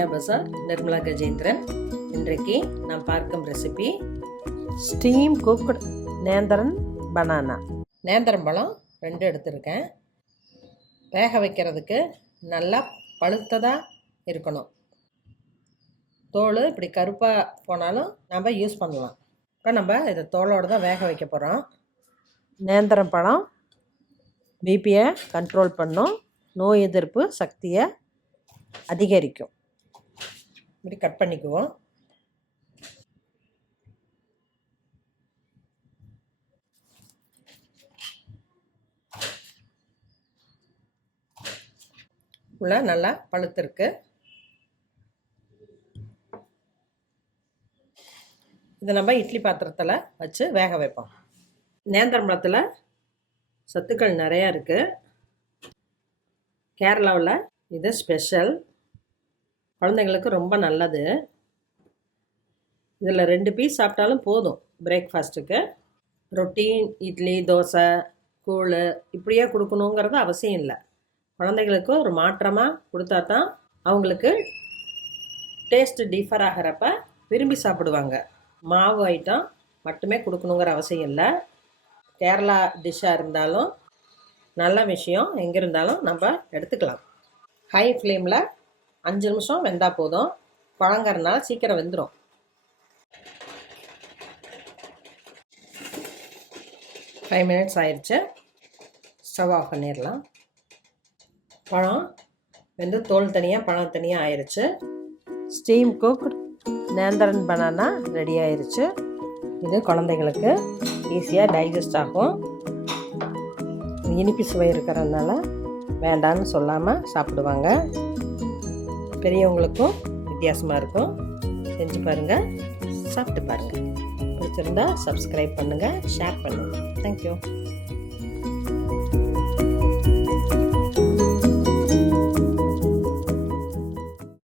Professor Nirmala Gajendran. இன்றைக்கு நான் பார்க்கும் recipe steam cooked Nendran banana நேந்திரம் பழம் ரெண்டு எடுத்திருக்கேன். வேக வைக்கிறதுக்கு நல்லா பழுத்ததாக இருக்கணும். தோல் இப்படி கருப்பாக போனாலும் நம்ம யூஸ் பண்ணலாம். இப்போ நம்ம இதை தோலோடு தான் வேக வைக்க போகிறோம் நேந்திரம் பழம் பிபியை கண்ட்ரோல் பண்ணும். நோய் எதிர்ப்பு சக்தியை அதிகரிக்கும். இப்படி கட் பண்ணிக்குவோம். உள்ள நல்லா பழுத்திருக்கு. இதை நம்ம இட்லி பாத்திரத்தில் வச்சு வேக வைப்போம். நேந்திரம்பழத்தில் சத்துக்கள் நிறையா இருக்குது கேரளாவில் இது ஸ்பெஷல் குழந்தைங்களுக்கு ரொம்ப நல்லது. இதில் ரெண்டு பீஸ் சாப்பிட்டாலும் போதும் பிரேக்ஃபாஸ்ட்டுக்கு ரொட்டி இட்லி தோசை கூழ் இப்படியே கொடுக்கணுங்கிறது அவசியம் இல்லை. குழந்தைங்களுக்கு ஒரு மாற்றமாக கொடுத்தா தான் அவங்களுக்கு டேஸ்ட்டு டிஃபர் ஆகிறப்ப விரும்பி சாப்பிடுவாங்க. மாவு ஐட்டம் மட்டுமே கொடுக்கணுங்கிற அவசியம் இல்லை. கேரளா டிஷ்ஷாக இருந்தாலும் நல்ல விஷயம் எங்கே இருந்தாலும் நம்ம எடுத்துக்கலாம். ஹை ஃப்ளேமில் அஞ்சு நிமிஷம் வெந்தால் போதும். குழங்கறனால சீக்கிரம் வெந்துடும் ஃபைவ் மினிட்ஸ் ஆயிடுச்சு ஸ்டவ் ஆஃப் பண்ணிடலாம். பழம் வெந்து தோல் தனியாக பழம் தனியாக ஆயிடுச்சு steam cook Nendran banana ready ஆயிடுச்சு இது குழந்தைங்களுக்கு ஈஸியாக டைஜஸ்ட் ஆகும். இனிப்பு சுவை இருக்கிறதுனால வேண்டான்னு சொல்லாமல் சாப்பிடுவாங்க. பெரியவங்களுக்கும் வித்தியாசமாக இருக்கும். செஞ்சு பாருங்கள் சாப்பிட்டு பாருங்கள் பிடிச்சிருந்தா சப்ஸ்கிரைப் பண்ணுங்கள் ஷேர் பண்ணுங்கள் தேங்க்யூ